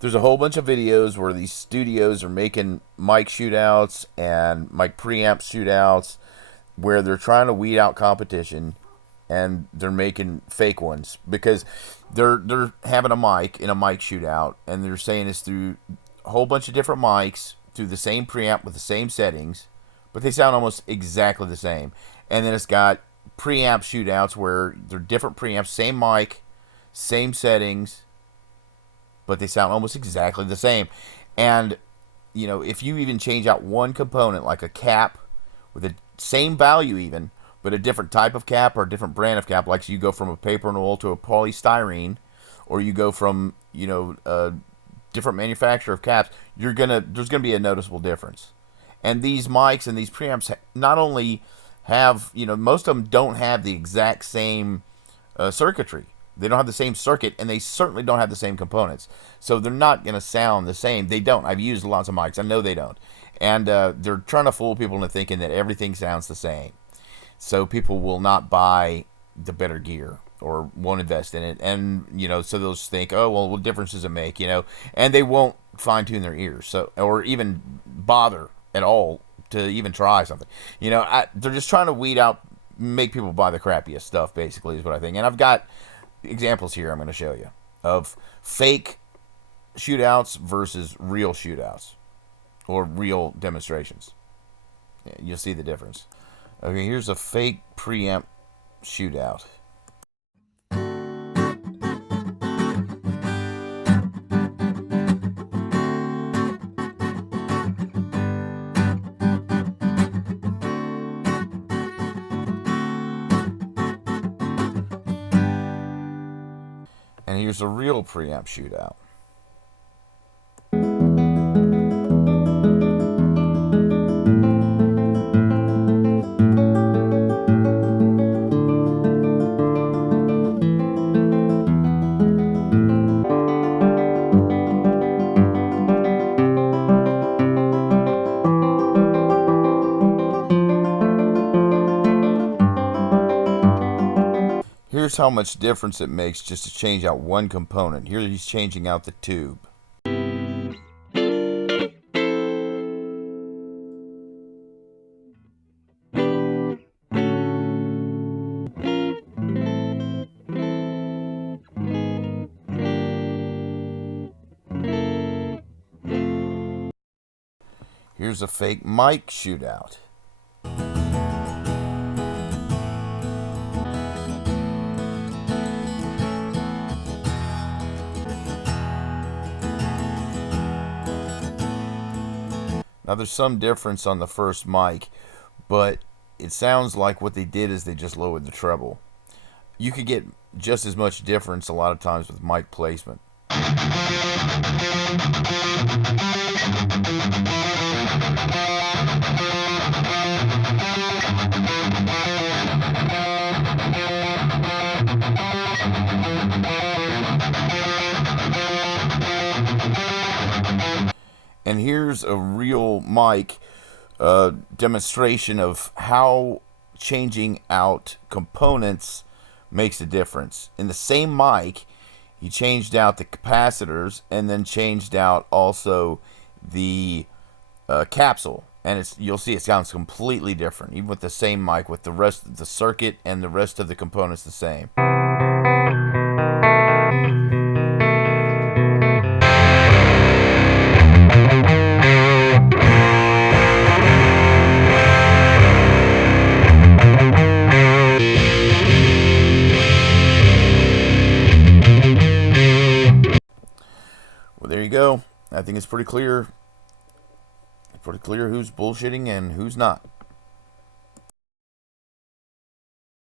there's a whole bunch of videos where these studios are making mic shootouts and mic preamp shootouts where they're trying to weed out competition, and they're making fake ones because they're having a mic in a mic shootout, and they're saying it's through a whole bunch of different mics through the same preamp with the same settings, but they sound almost exactly the same. And then it's got preamp shootouts where they're different preamps, same mic, same settings, but they sound almost exactly the same. And if you even change out one component like a cap with the same value even, but a different type of cap or a different brand of cap, like so you go from a paper and wool to a polystyrene, or you go from a different manufacturer of caps, there's gonna be a noticeable difference. And these mics and these preamps not only have, most of them don't have the exact same circuitry. They don't have the same circuit, and they certainly don't have the same components. So they're not going to sound the same. They don't. I've used lots of mics. I know they don't. And they're trying to fool people into thinking that everything sounds the same. So people will not buy the better gear or won't invest in it. And, so they'll just think, oh, well, what difference does it make, And they won't fine-tune their ears, or even bother at all to even try something. They're just trying to weed out, make people buy the crappiest stuff, basically, is what I think. And I've got examples here I'm going to show you of fake shootouts versus real shootouts or real demonstrations. Yeah, you'll see the difference. Okay, here's a fake preamp shootout. And here's a real preamp shootout. Here's how much difference it makes just to change out one component. Here he's changing out the tube. Here's a fake mic shootout. Now there's some difference on the first mic, but it sounds like what they did is they just lowered the treble. You could get just as much difference a lot of times with mic placement. And here's a real mic demonstration of how changing out components makes a difference. In the same mic, he changed out the capacitors and then changed out also the capsule. And you'll see it sounds completely different, even with the same mic, with the rest of the circuit and the rest of the components the same. Well, there you go. I think it's pretty clear. Pretty clear who's bullshitting and who's not.